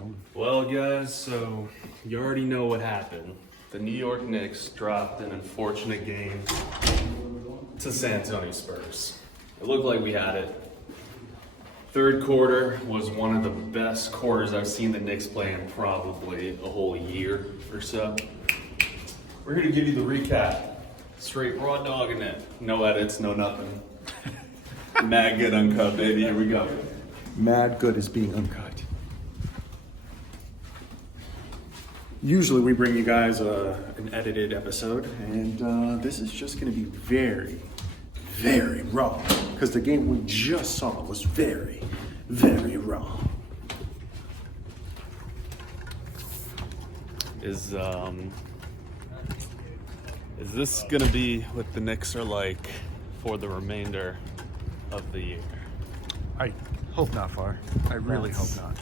Show. Well, guys, so you already know what happened. The New York Knicks dropped an unfortunate game to San Antonio Spurs. It looked like we had it. Third quarter was one of the best quarters I've seen the Knicks play in probably a whole year or so. We're here to give you the recap. Straight raw dog in it. No edits, no nothing. MadGood uncut, baby. Here we go. MadGood is being uncut. Usually we bring you guys an edited episode, and this is just going to be very, very raw, because the game we just saw was very, very raw. Is this gonna be what the Knicks are like for the remainder of the year? I hope not, Far. I really hope not.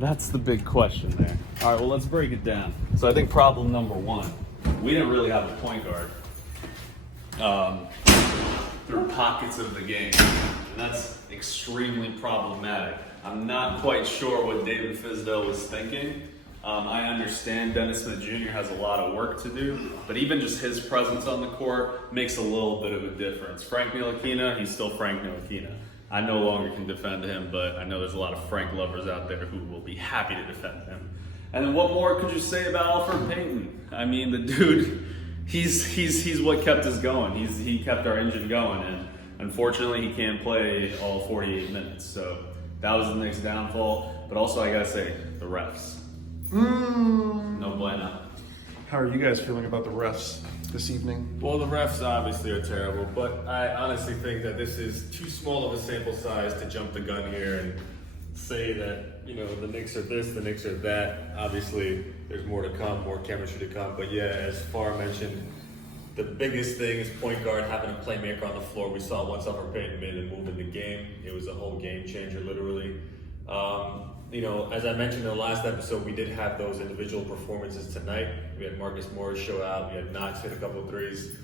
That's the big question there. All right, well, let's break it down. So I think problem number one, we didn't really have a point guard through pockets of the game, and that's extremely problematic. I'm not quite sure what David Fizdale was thinking. I understand Dennis Smith Jr. has a lot of work to do, but even just his presence on the court makes a little bit of a difference. Frank Ntilikina, he's still Frank Ntilikina. I no longer can defend him, but I know there's a lot of Frank lovers out there who will be happy to defend him. And then what more could you say about Elfrid Payton? I mean, the dude, he's what kept us going. He kept our engine going, and unfortunately, he can't play all 48 minutes. So that was the Knicks' downfall. But also, I gotta say, the refs. No bueno. How are you guys feeling about the refs this evening? Well, the refs obviously are terrible, but I honestly think that this is too small of a sample size to jump the gun here and say that, you know, the Knicks are this, the Knicks are that. Obviously, there's more to come, more chemistry to come. But yeah, as Farr mentioned, the biggest thing is point guard having a playmaker on the floor. We saw once Elfrid Payton made a move in the game, it was a whole game changer, literally. You know, as I mentioned in the last episode, we did have those individual performances tonight. We had Marcus Morris show out. We had Knox hit a couple of threes.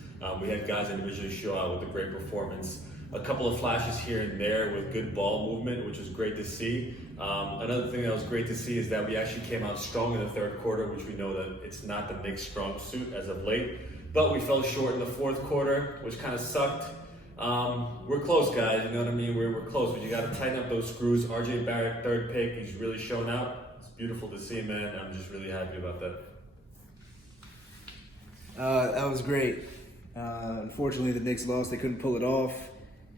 We had guys individually show out with a great performance. A couple of flashes here and there with good ball movement, which was great to see. Another thing that was great to see is that we actually came out strong in the third quarter, which we know that it's not the Knicks' strong suit as of late. But we fell short in the fourth quarter, which kind of sucked. We're close, guys. You know what I mean? We're close, but you got to tighten up those screws. RJ Barrett, third pick, he's really shown out. It's beautiful to see, man. I'm just really happy about that. That was great. Unfortunately, the Knicks lost. They couldn't pull it off.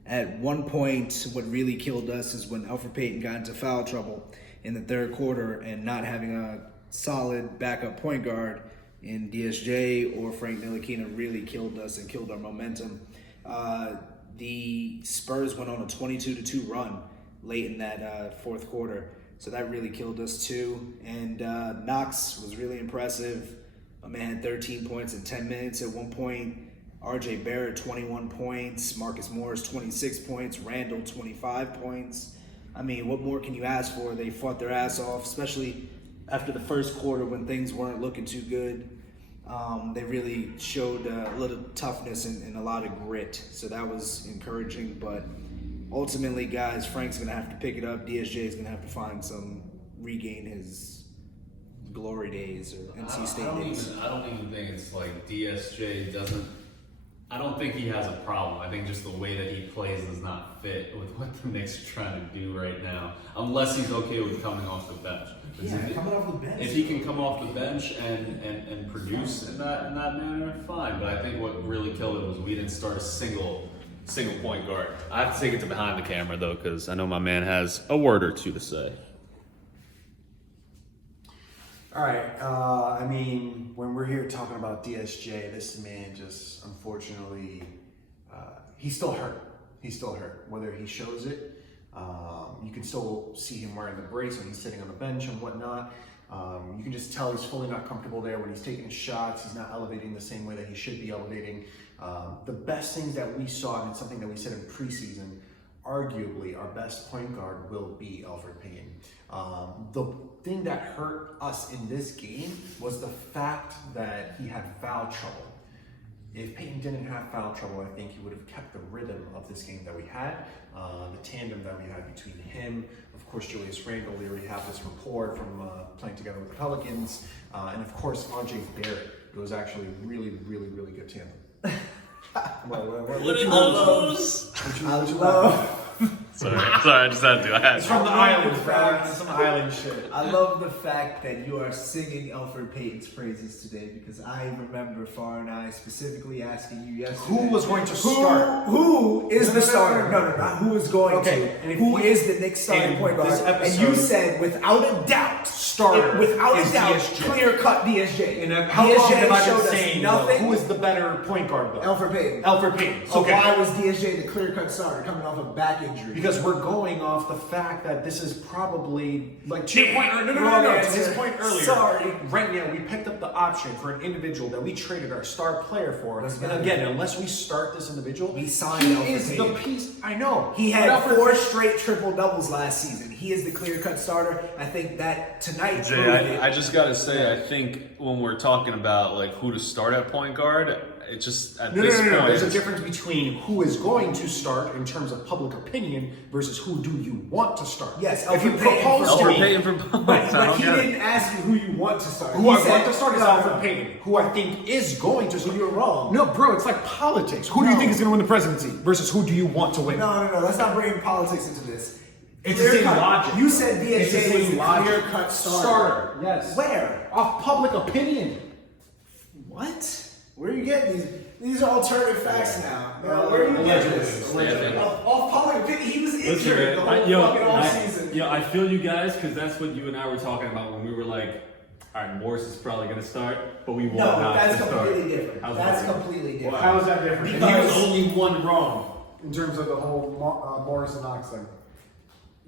At one point, what really killed us is when Elfrid Payton got into foul trouble in the third quarter, and not having a solid backup point guard in DSJ or Frank Ntilikina really killed us and killed our momentum. The Spurs went on a 22-2 run late in that fourth quarter, so that really killed us too. And Knox was really impressive. My man had 13 points in 10 minutes at one point. RJ Barrett, 21 points. Marcus Morris, 26 points. Randle, 25 points. I mean, what more can you ask for? They fought their ass off, especially after the first quarter when things weren't looking too good. They really showed a little toughness and a lot of grit, so that was encouraging. But ultimately, guys, Frank's going to have to pick it up. DSJ is going to have to regain his glory days or NC State days. I don't even think it's like DSJ doesn't. I don't think he has a problem. I think just the way that he plays does not fit with what the Knicks are trying to do right now, unless he's okay with coming off the bench. Coming off the bench. If he can come off the bench and produce in that manner, fine. But I think what really killed it was we didn't start a single point guard. I have to take it to behind the camera though, because I know my man has a word or two to say. All right. I mean, when we're here talking about DSJ, this man just unfortunately, he's still hurt. He's still hurt. Whether he shows it, you can still see him wearing the brace when he's sitting on the bench and whatnot. You can just tell he's fully not comfortable there when he's taking shots. He's not elevating the same way that he should be elevating. The best things that we saw, and it's something that we said in preseason, arguably our best point guard will be Elfrid Payton. The thing that hurt us in this game was the fact that he had foul trouble. If Peyton didn't have foul trouble, I think he would have kept the rhythm of this game that we had, the tandem that we had between him, of course, Julius Randle. We already have this rapport from playing together with the Pelicans, and of course, RJ Barrett. It was actually a really, really, really good tandem. What are those? I love. Sorry, I just had to. It's from the islands, bro. It's some island shit. I love the fact that you are singing Elfrid Payton's praises today, because I remember Far and I specifically asking you yesterday. Who was going to start? Who is the starter? No, not who is going to. And Who is the Knicks starting point guard? And you said, without a doubt, starter. Without is a doubt, DSJ. clear cut DSJ. And how long have I showed been us saying nothing. Who is the better point guard though? Elfrid Payton. Elfrid Payton. So why was DSJ the clear cut starter coming off a back injury? Because we're going off the fact that this is probably like to your point. No. To his point earlier. Sorry. Right now, we picked up the option for an individual that we traded our star player for. Doesn't And matter. again, unless we start this individual, We signed he Elfrid is the Payton. piece. I know He had Elfrid 4 Payton- straight triple doubles last season. He is the clear cut starter. I think that tonight. Jay, proved it. I just gotta say, I think when we're talking about like who to start at point guard, it just at No. this point, There's a it's- difference between who is going to start in terms of public opinion versus who do you want to start. Yes, if you Elfrid Payton propose to Elfrid me, Payton for both. But he didn't ask you who you want to start. who He I said- want to start is No, Elfrid Payton, who I think is going to start. You're wrong. No, bro, it's like politics. Who do you No. think is going to win the presidency versus who do you want to win? No. Let's not bring politics into this. It's the same logic. You said It's the DSJ same was the logic. clear cut starter. Yes. Where? Off public opinion. What? Where are you getting these? These are alternative facts now. Where are you getting this? Off public opinion, he was Listen, injured the man, whole fucking off season. I feel you guys, because that's what you and I were talking about when we were like, all right, Morris is probably going to start, but we want No, not that's to start. completely different. How's That's that? completely different. How is that different? Because- He was only one wrong in terms of the whole Morris and Knox thing.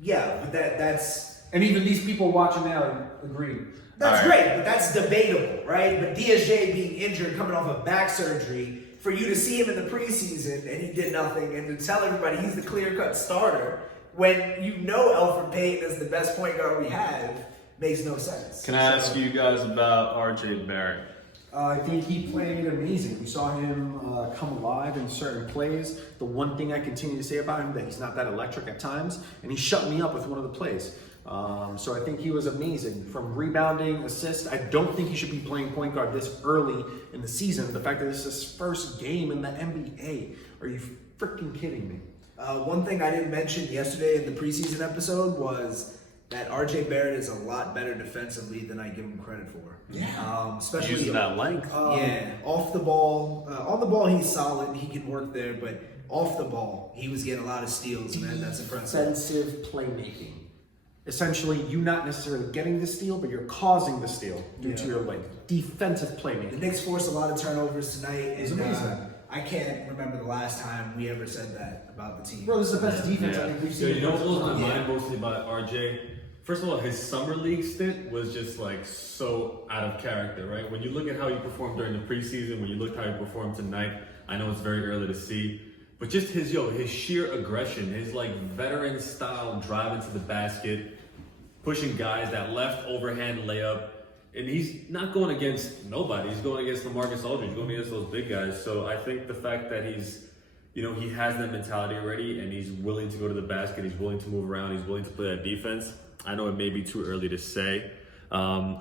Yeah, but that's And even these people watching now agree. That's All right. great, but that's debatable, right? But DSJ being injured, coming off of back surgery, for you to see him in the preseason and he did nothing, and to tell everybody he's the clear-cut starter when you know Elfrid Payton is the best point guard we have, makes no sense. Can I ask you guys about RJ Barrett? I think he played amazing. We saw him come alive in certain plays. The one thing I continue to say about him that he's not that electric at times, and he shut me up with one of the plays. So I think he was amazing from rebounding, assists. I don't think he should be playing point guard this early in the season. The fact that this is his first game in the NBA. Are you freaking kidding me? One thing I didn't mention yesterday in the preseason episode was that RJ Barrett is a lot better defensively than I give him credit for. Yeah. Especially Using that length. yeah, off the ball. On the ball, he's solid. He can work there, but off the ball, he was getting a lot of steals, man. That's impressive. Defensive playmaking. Essentially, you not necessarily getting the steal, but you're causing the steal due to your length. Defensive The playmaking. Knicks forced a lot of turnovers tonight, was and amazing. I can't remember the last time we ever said that about the team. Bro, this is the best defense I think we've So seen. you know what blows my Yeah. mind mostly about RJ? First of all, his summer league stint was just like so out of character, right? When you look at how he performed during the preseason, when you look how he performed tonight, I know it's very early to see, but just his sheer aggression, his like veteran style drive into the basket, pushing guys, that left overhand layup, and he's not going against nobody. He's going against LaMarcus Aldridge. He's going against those big guys. So I think the fact that he's, he has that mentality already, and he's willing to go to the basket. He's willing to move around. He's willing to play that defense. I know it may be too early to say.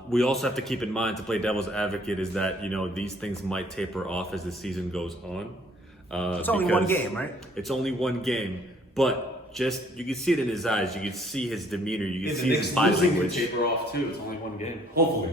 We also have to keep in mind, to play devil's advocate, is that these things might taper off as the season goes on. It's only one game, right? It's only one game, but you can see it in his eyes. You can see his demeanor. You can see his body language. Taper off too. It's only one game. Hopefully.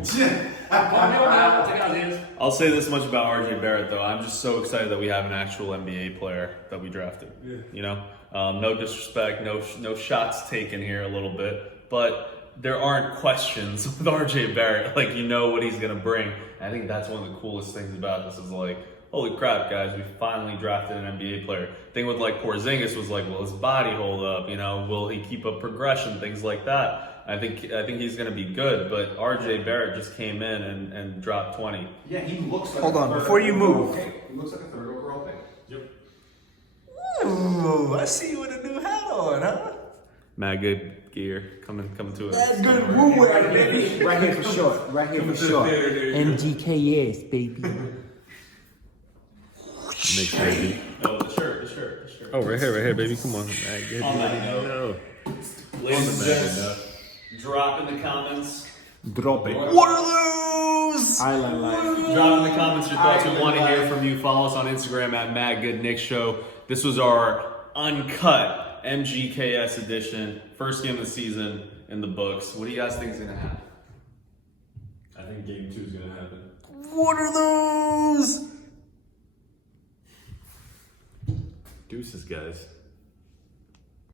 I'll say this much about RJ Barrett, though. I'm just so excited that we have an actual NBA player that we drafted. Yeah. No disrespect, no shots taken here a little bit, but there aren't questions with RJ Barrett. Like, what he's gonna bring. And I think that's one of the coolest things about this is like, holy crap, guys, we finally drafted an NBA player. Thing with like Porzingis was like, will his body hold up? Will he keep up progression? Things like that. I think he's going to be good, but RJ Barrett just came in and dropped 20. Yeah, he looks like Hold a on, third before you overall move. pick. He looks like a third overall pick. Yep. Ooh, I see you with a new hat on, huh? MadGood gear coming to it. That's good woo wear, baby. Right here for short. Right here for short. MGKS, baby. Knicks, baby. Oh, the shirt. Oh, right here, baby. Come on. Get On that ready. note. No. Ladies and MadGood gents, drop in the comments. Drop it. What are those? Drop in the comments your thoughts. We want to hear from you. Follow us on Instagram at MadGood Knicks Show. This was our uncut MGKS edition. First game of the season in the books. What do you guys think is going to happen? I think game 2 is going to happen. What are those? Deuces, guys.